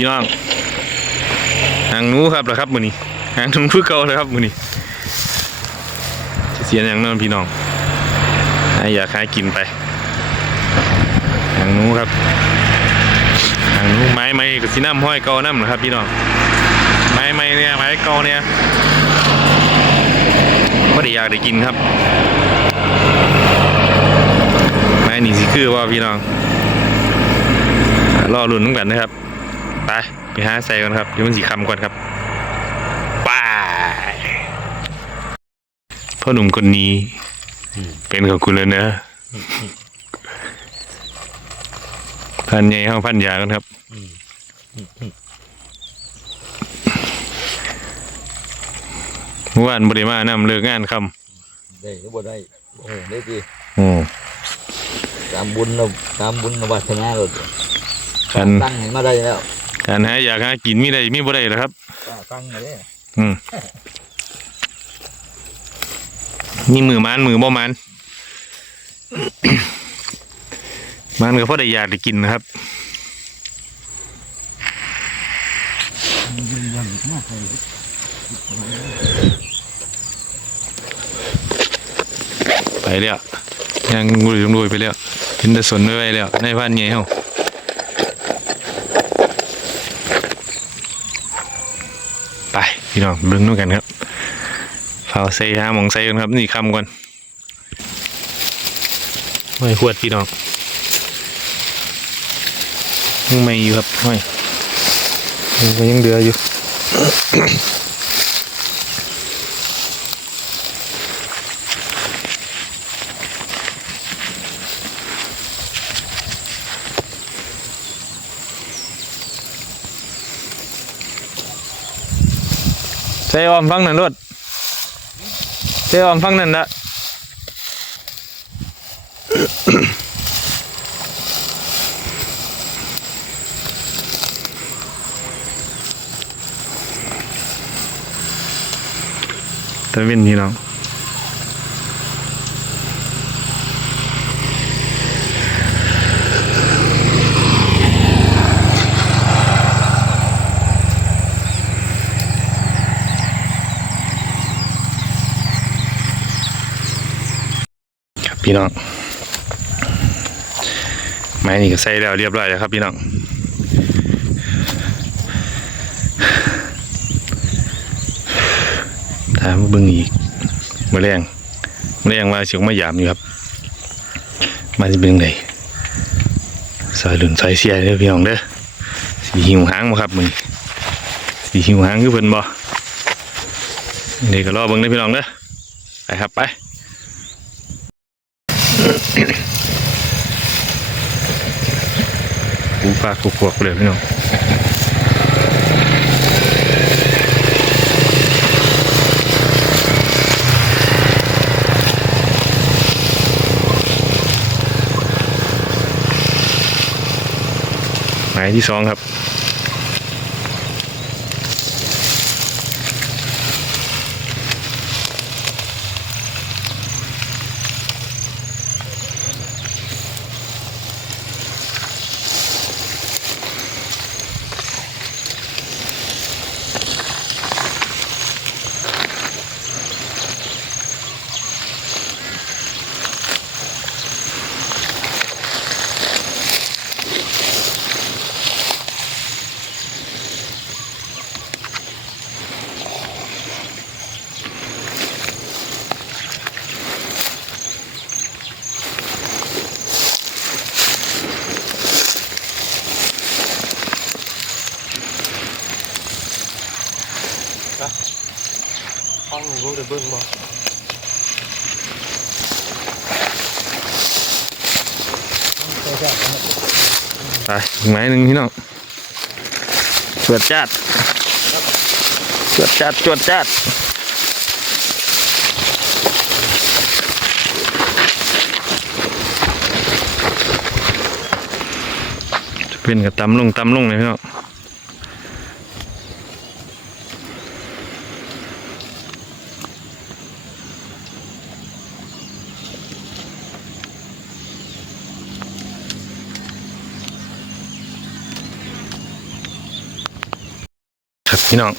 พี่น้องหางนูครับเหรอครับมือนี้หางนูคือเก่าเลยครับมือนี้เสียอย่างนั้นพี่น้องให้อยากให้กินไปหางนูครับหางนูไม้ไม้กับสีน้ำห้อยเก่าน้ำเหรอครับ พี่น้องไม้ไม้เนี่ยไม้เก่าเนี่ยไม่ได้อยากได้กินครับไม้นี่สิคือว่าพี่น้องรอลุ้นน้ำกันนะครับ ไปไปหาใส่กันครับเดี๋ยวมันสีคำก่อนครับไปพ่อหนุ่มคนนี้เป็นของคุณแล้วนะพันใหญ่ห้องพันยากันครับเมื่อวานบริมานำเลิกงานคได้หรือบ่ได้โอ้โหได้ดีำโอ้ตามบุญเราตามบุญเราวาสนาเราการตั้งให้มาได้แล้ว การหาอยากหากินมีได้มีบ่ได้หรอครับตั้งมาได้อืมนี่มือมันมือบ่มันมันก็เพราะได้อยากได้กินนะครับไปแล้วยังรุยรุยไปแล้วกินแต่สนไม่ไหวแล้วในพันใหญ่เฮาไป พี่น้องเบิ่งด้วยกันครับเฝ้าใส่หามองใส่กันครับ นี่คำก่อนไม่ขวดพี่น้องยังไม่อยู่ครับไม่ยังก็ยังเดืออยู่ เซออมฟังนั่นรถใส่ออมฟังนั่นละตะวินพี่น้อง พี่น้องไม้นี่ก็ใส่แล้วเรียบร้อยแล้วครับพี่น้องถามเบิ่งอีกมาแรงมาแรงว่าเสียงมาหยามอยู่ครับ มาจะเป็นยังไงสายหลุนสายเสียเด้อพี่น้องเด้อสีหิวหางบ่ครับมึงสีหิวหางคือเพิ่นบ่เดี๋ยวก็รอเบิ่งเด้อพี่น้องเด้อไปครับไป กูปากกูขวกเลยพี่น้องหมายที่สองครับ ห้องรู้ได้เบิ่งบ่ไปไม้หนึ่งพี่น้องจวดจัดจวดจัดจวดจัดจะเป็นกับตำลงตำลงเลยพี่น้อง พี่น้อง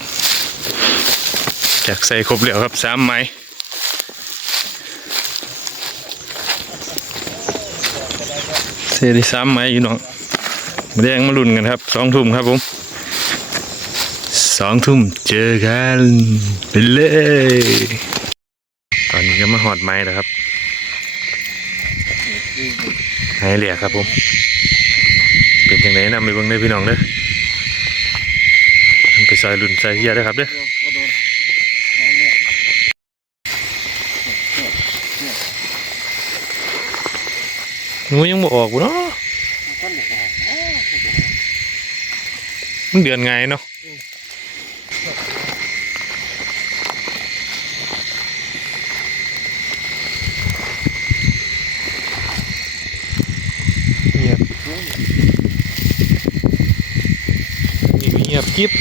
จากใส่ครบแล้วครับสามไม้เสียได้สามไม้อยู่น้องมาแดงมาลุ้นกันครับสองทุ่มครับผมสองทุ่มเจอกันไปเลยตอนนี้ก็มาหอดไม้แล้วครับไม้เหลียครับผม เป็นจังไงนำไปเบิ่งได้อพี่น้องเด้อ ซอยรุ่นซอยเฮียด้อครับเด้องูยังบ่ออกกูเนาะมันเดือนไงเนาะ เงียบกิ๊บ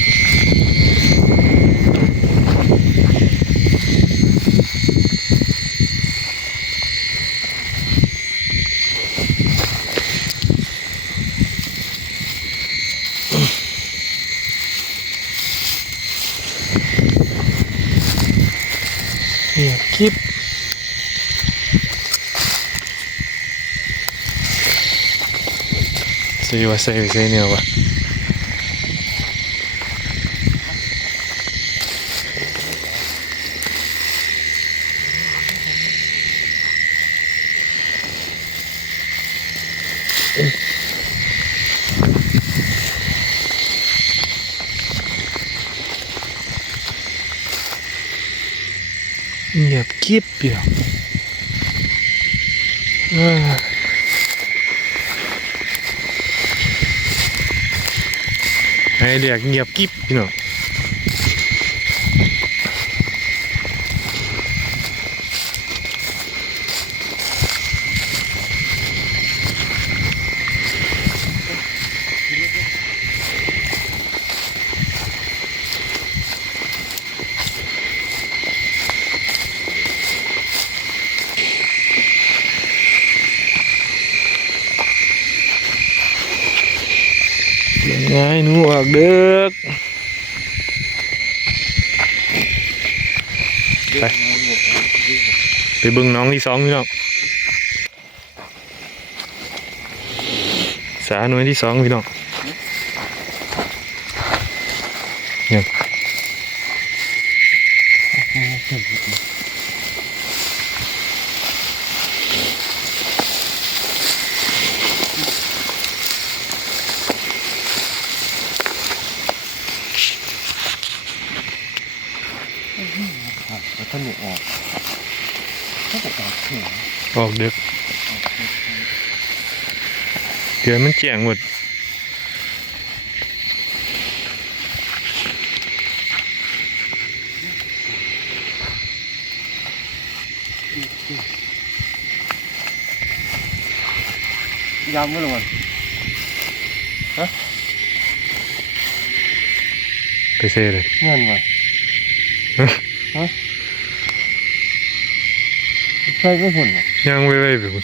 เงียบกิ๊บใส่ว่าใส่ใส่เนี่ยวะ เงียบกิ๊บเดียว เอ้ยให้เรียกเงียบกิ๊บพี่น้องยังไงหนู ออกเด็กไปไปบิ่งน้องที่สองพี่น้องสาหน่วยที่สองพี่น้องเนี่ย ท่านออกถ้าจะออกเสียง ออกเด็กเดี๋ยวมันแจ้งหมดยำไม่ลงมันไปเซ่เลยเงินวะฮะ ใช่ไม่หุ่นวะย่างไว้ไว้ไปคุณ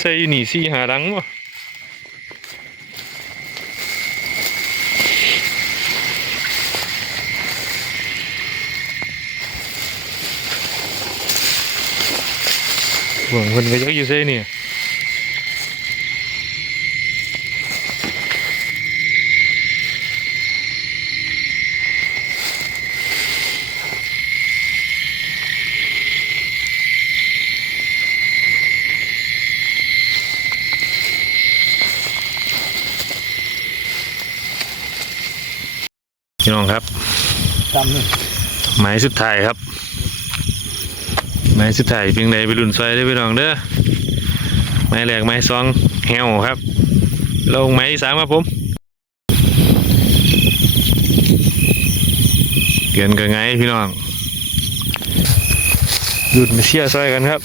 ใส่อยู่นี่สี่หาดังวะหวังคนก็ยักอยู่เซ่เนี่ย พี่น้องครับ จำนี่ หมาย สุดท้ายครับหมายสุดท้ายเพียงใดไปรุ่นซอยได้พี่น้องเด้อหมายแรกหมายสองแฮวครับลงหมายที่สามครับผมเกียนกันไงพี่น้องหยุดมาเชียร์ซอยกันครับ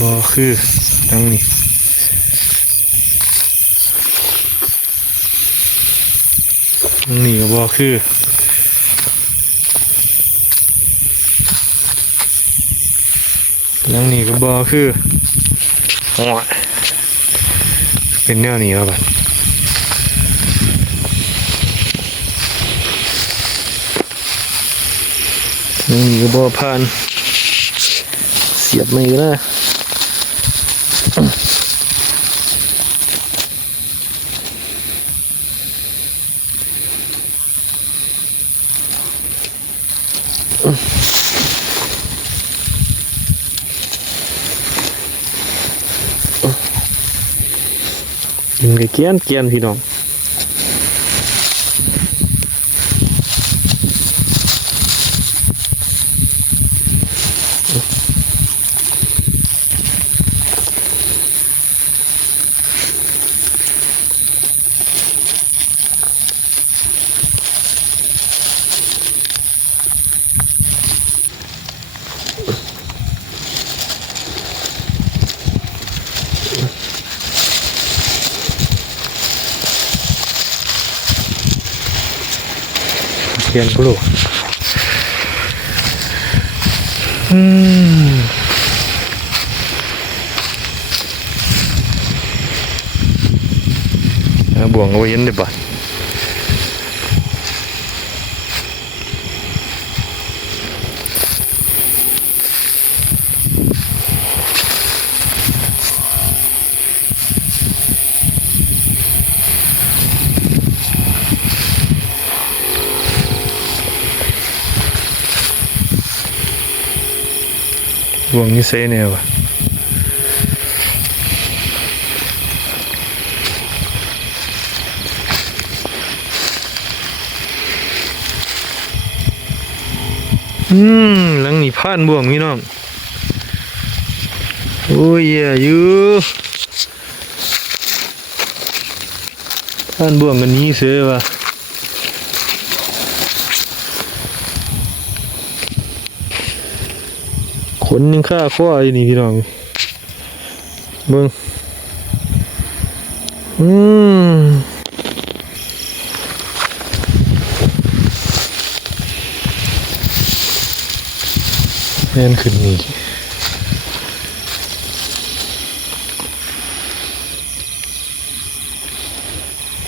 บอคือทั้งนี้ นี่ก็บอกคือหลังนี้ก็บ่คือโอ้ยเป็นแนวนี้แล้วบัดหลังนี้ก็บ่ผ่านเสียบไม่ก็ได้ ยิงกเกียนเกียนพี่น้อง เกียนกลูกอื วงเอาไว้เย็นได้บ่บ่วงนี่เซ่แนวว่ะอืมหลังนี้ผ่านบ่วงพี่น้องโอ้ยเยอยู่ผ่านบ่วงกันนี้เสือว่ะ นยังค่าข้ออยู่นี่พี่น้องเบิ่งอืมแน่นขึ้นนี่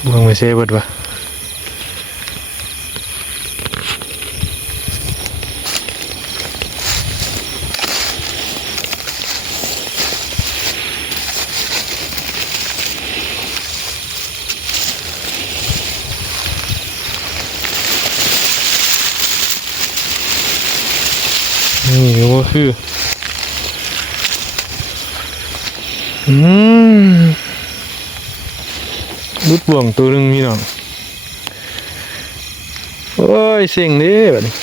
เบิ่งไปเซ่บดวะนี่ก็คือ อืมรุดบ่วงตัวหนึ่งพี่น้อง โอ้ยเสียงเด้แบบนี้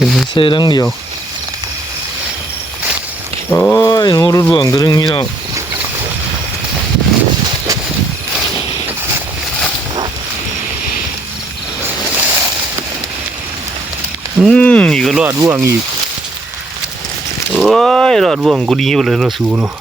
ถึงเสียตั้งเดียว โอ้ยหนูรุดบ่วงตัวนึงนี่น้องอืมอีกก็รอดบ่วงอีกโอ้ยรอดบ่วงกูดีไปเลยเนาะสูเนาะ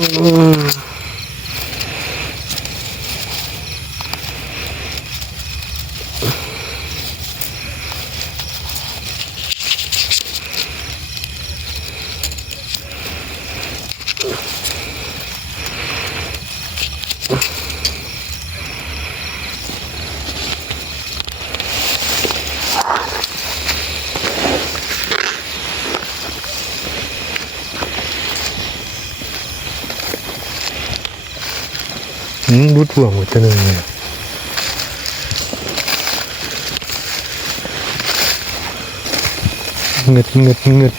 อืม อืมรุดห่วงหมดตัวหนึงเลย เงึดเงึด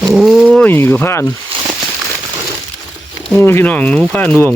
โอ้ยกระพานพี่น้องหนูผ่านดวง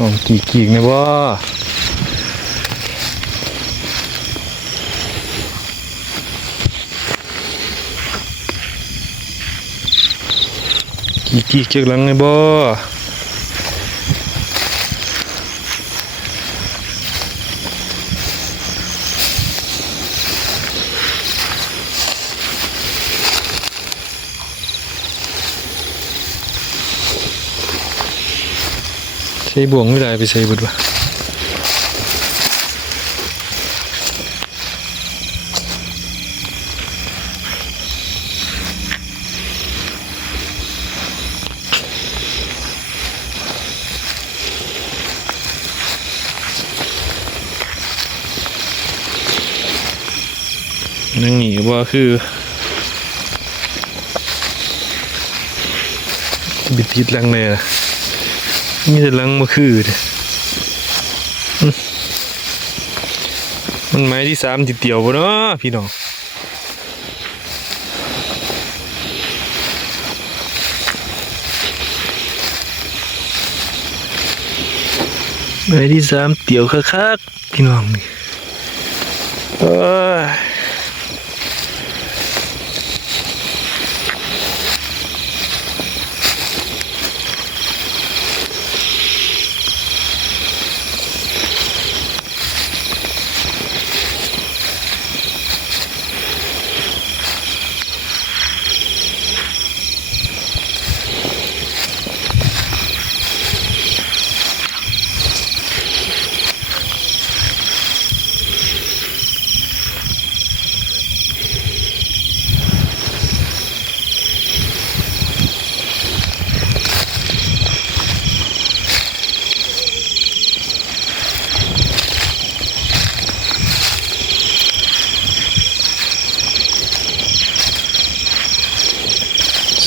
อ๋อกีกกีกนะบ่กี่กี่เกียกหลังไงบ่ ช้บ่วงไม่ได้ไปใส่บุดวะนั่งหนีว่าคือบิดติดหลังเลยนะ มีแต่ลังมาคือเด้อืมมันไม้ที่สามติดเตียวปะเนาะพี่น้องไม้ที่สามเตียวคักๆพี่น้องนี่เอ้ย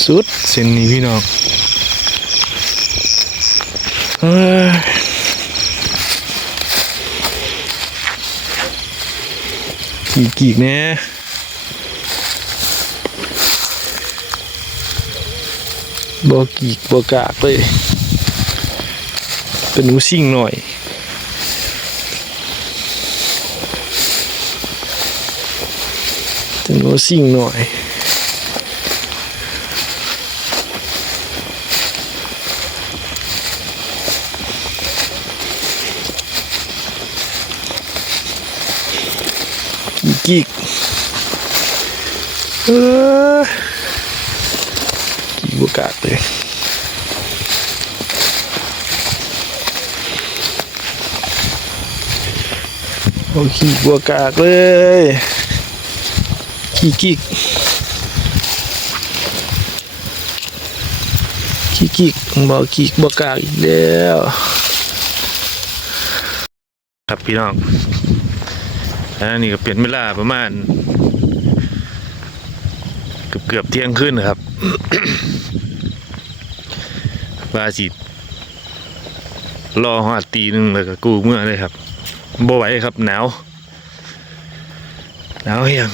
สุด เส้นนี้พี่น้องเอ้ยกีกีกแน่บอกกีกบอกากเลย เป็นหนูสิ่งหน่อยเป็นหนูสิ่งหน่อย กีกเออกีกบวกาดเลยโอ้กีกบวกากเลยกีกกีกกีกกีกบอกกีกบวกากอีกแล้ว ครับพี่น้อง อันนี้ก็เปลี่ยนเวลาประมาณ เกือบเกือบเที่ยงขึ้นนะครับว่าสิรอหอดตีหนึ่งแล้วก็กูเมื่อเลยครับบ่ไหวครับหนาวหนาวเฮียง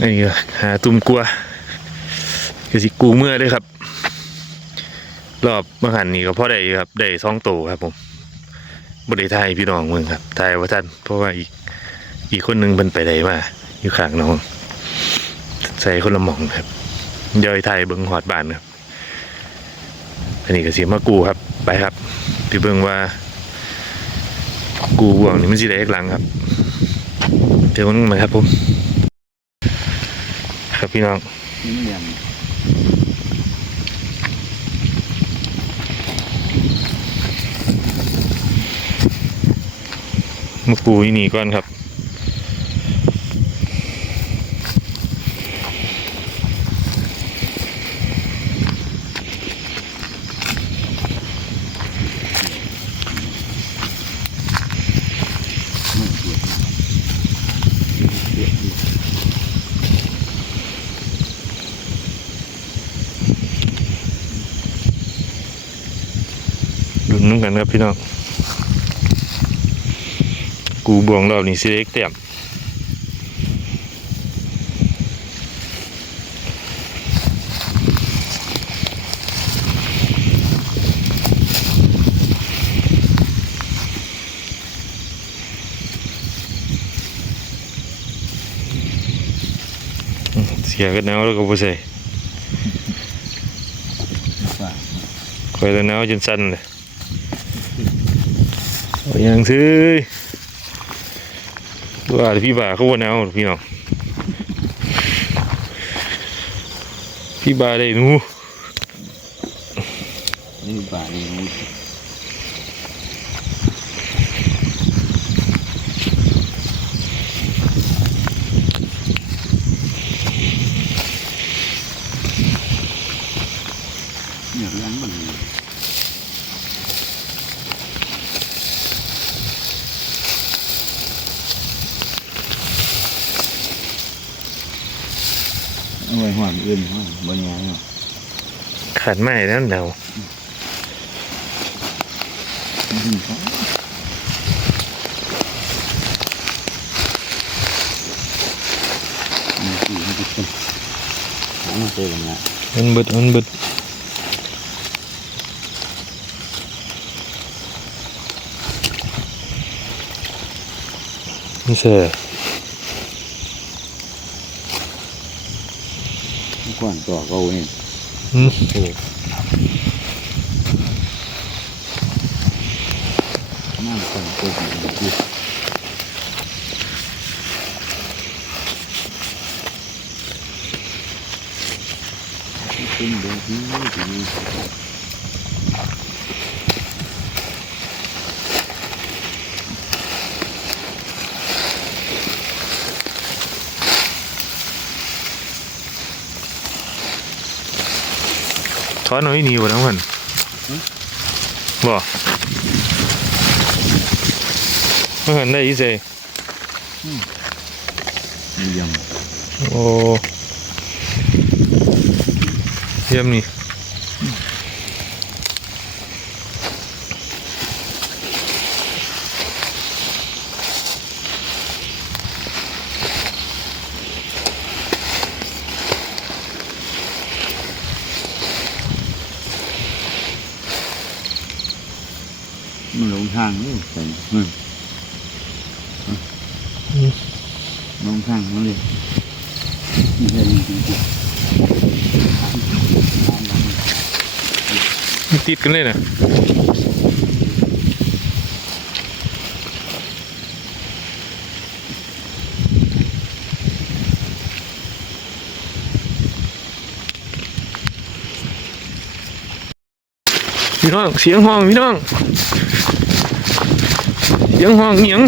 นี่ก็หาตุ่มกลัวก็สิกูเมื่อเลยครับ รอบเมื่อหันนี่ก็พอได้ครับได้สองตัวครับผม บริไทยพี่น้องเมืองครับไทยว่าท่านเพราะว่าอีกอีกคนหนึงเป็นไปได้มาอยู่ข้างน้อง ใส่คนละหมองครับย่อยไทยเบิ้งหอดบานครับอันนี้ก็เสียมากูครับ ไปครับพี่เบิ้งว่า กูบ่วงนี่มันสิได้เอกหลังครับเดี๋ยวมันมาครับผมครับพี่น้อง มันยังมาปูที่นี่ก่อนครับดุนน้ำกันครับพี่น้อง กูบวงรอบนี้สิเล็กเต็มเสียกันแล้วแล้วก็บ่ใส่ว่าคอยแล้วจนสั่นเลยโอ้ยยังซื้อ ว่าพี่บ่าเขาว่าแนวพี่น้องพี่บ่าได้หนูนี่บ่าได้หนูยเรื่องมันเอาไว้ห่วงอื่นห่วงบนยางเนาะ ขาดไม้แล้วหนาวอืมครับนี่สี่มันติดกันหามาเจอกันละมันเบิดมันเบิดนี่เสียก่อนต่อเขาเนี่ย อืม โอ้น้ำก่อนตัวของมันคือขึ้นเดินที่ที่นี่ ถอนเอาอีนี่บ่ทั้งวัน บ่เมื่อหันได้อีเสยมียโอ้เยี่ยมนี่ำมันหลงทางนี่ใส่อืมหลงทางมันเลยนี่แค่นี้จริง มัน ติดกันเลยนะพี่น้องเสียงห้องพี่น้องเสียงห้องอิหยัง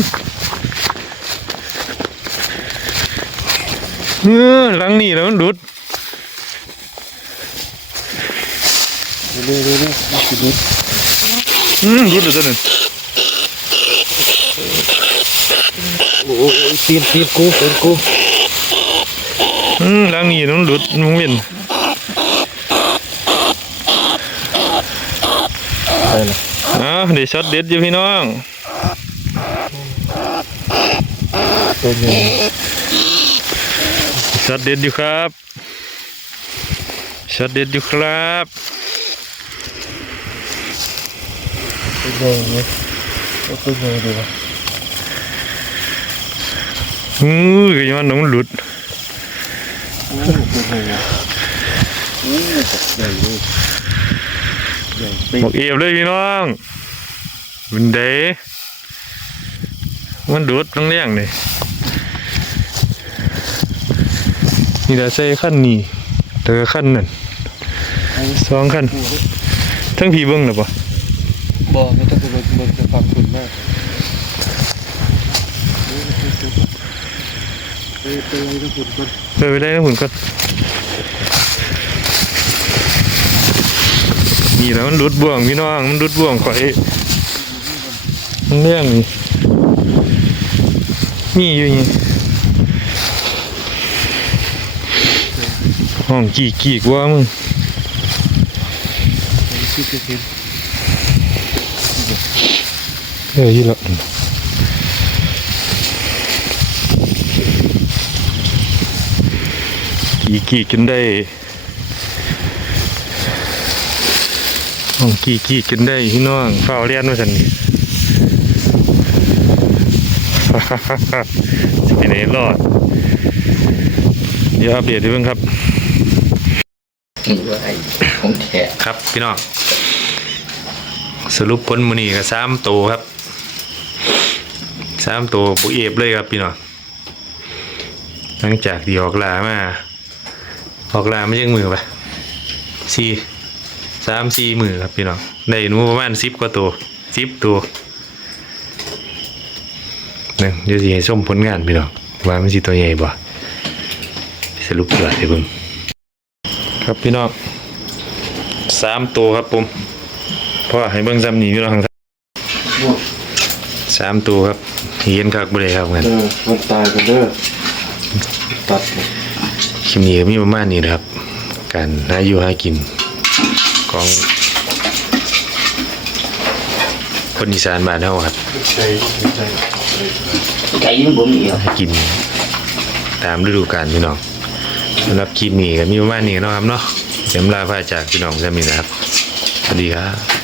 เออหลังนี่แล้วมันดุด เรื่อยๆเรื่อยๆนี่คือดุดอืมดุดเลยตัวนั้นโอ้ยตีนตีนกูเป็นกูอืมหลังนี่แล้วมันดุดมันเวียนใช่เลยอ่าเดี๋ยวช็อตเด็ดอยู่พี่น้องตัวนี้ช็อตเด็ดอยู่ครับช็อตเด็ดอยู่ครับ เป็นไงเนี่ยเป็นไงดีวะอือก็ยังน้องมันหลุดโอ้เป็นไงวะโอ้ใหญ่เลยใหญ่เป็นบกเอฟเลยพี่น้องมันเดมันดูดต้องเลี้ยงเลยนี่แต่ใส่ขั้นนี้แต่ขั้นนั่นสองขั้นทั้งพี่เบิ้งหรือปะ บอกไม่ต้องไปมันจะฟังคุณมากเฮ้ยเป็นไรนะคุณก่อนเดินไปได้นะหุ่นก็นี่แล้วมันรุดบ่วงพี่น้องมันรุดบ่วงข่อยมันเลี้ยงนี่มีอยู่นี่ห้องกี่กี่กว่ามึงคิดจะคิด เออยี่ละกี่กี่กินได้ห้องกี่กี่กินได้พี่น้องเฝ้าเรียนมาสันนี่สิไหนรอดเดี๋ยวอัปเดตดูเพิ่งครับนี่ว่าไอ้ของแท้ครับ พี่น้อง สรุปผลมือนี้ก็สามตัวครับสามตัวปุเอฟเลยครับพี่น้องหลังจากที่ออกลามาออกลาไม่ยังมือปะสี่สามสี่มือครับพี่น้องได้หนูประมาณสิบกว่าตัวสิบตัวนี่งเดี๋ยวสิให้ส้มผลงานพี่น้องว่ามันสิตัวใหญ่บ่สรุปตัวให้เบิ่งครับพี่น้องสามตัวครับผม เพราะให้เบิ่งซ้ำนี่พี่น้องครับสามตัวครับเห็นคักบ่ได้ครับงั้นเออมันตายกันเด้อตัดเลยคลิปนี้ก็มีประมาณนี้นะครับ การหาอยู่หากินของคนอีสานบ้านเฮาครับใจใจใจยิ่งผมอีกอะให้กิน ตามฤดูกาลพี่น้องสำหรับคลิปนี้ก็มีประมาณนี้เนาะครับเนาะเดี๋ยวลาพาจากพี่น้องจะมีนะครับสวัสดีครับ